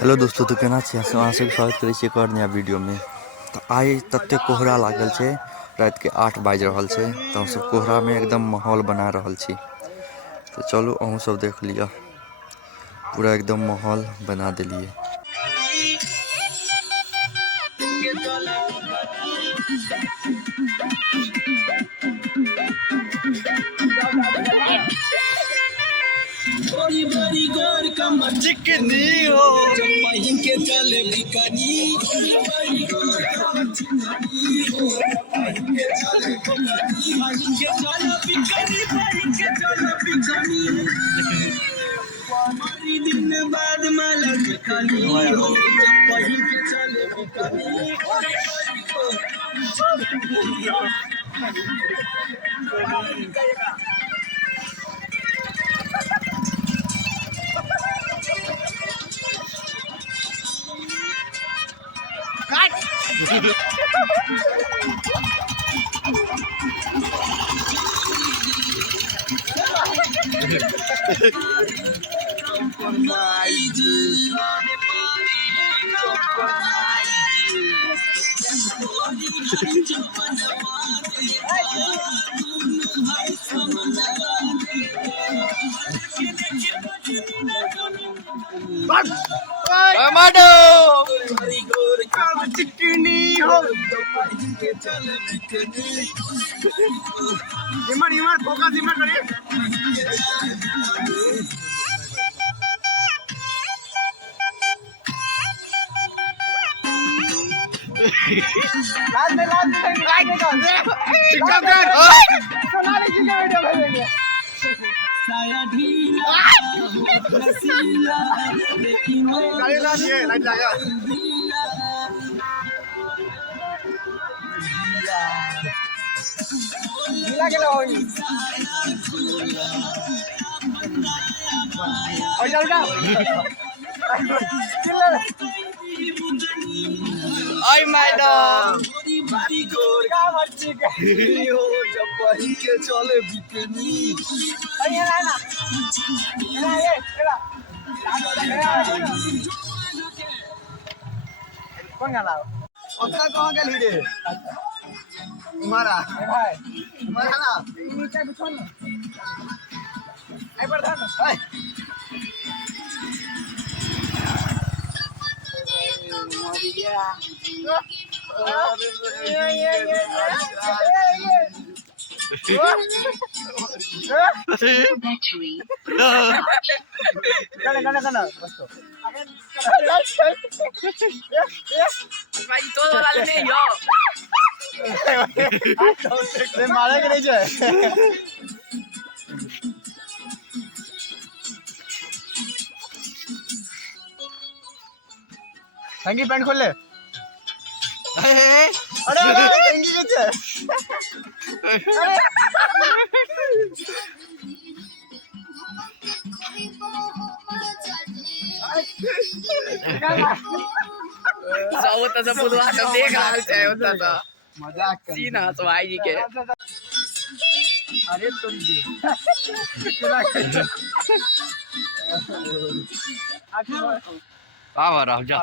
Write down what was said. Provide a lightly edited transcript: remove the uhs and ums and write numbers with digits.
Hello दोस्तों, तो केना छी अहाँ सबके स्वागत करै छी एक और नया वीडियो में। तो आइ तते कोहरा लागल छै, रात के 8 बाजि रहल छै, तो हम सब कोहरा में एकदम माहौल बना रहल छी। तो चलू अहूँ सब देख लिया, पूरा एकदम माहौल बना देलिए। बड़ी बड़ी गोर कमर चिकनी हो जब पहिन के चले बिकनी। बड़ी बड़ी गोर कमर चिकनी हो पहिन के चले बिकनी। पहिन के चले बिकनी, पहिन के चले बिकनी। हमारी दिन बाद माला बिकनी हो जब पहिन के चले बिकनी। बड़ी बड़ी गोर चिकनी हो। चिकनी हो चले चिकनी। इमर फोकस इमर करिए। लास्ट में टिकटॉक कर सोनाली जी का वीडियो भेजेंगे। साया ढीला रसीला लेकिन गाड़ी ला दिए लाइट लगा। ढीला के होई और चल का चिल्ला आई मैडम बड़ी गोर का बच्ची के हो जब पहिन के चले बिकनी। अरे ना ये चला कौन गाना अपना कहां गेल रे मारा भाई मारा ना नीचे बिछो ना आई पर था ना भाई तो वाला नहीं हो मारे के नहीं जाए। संगी पैंट खोल ले। अरे संगी के छे सब तो बुलवा सब देख रहल छै ओता तो मजाक कर सीन हस भाई जी के। अरे तुम जी आ रहा जा।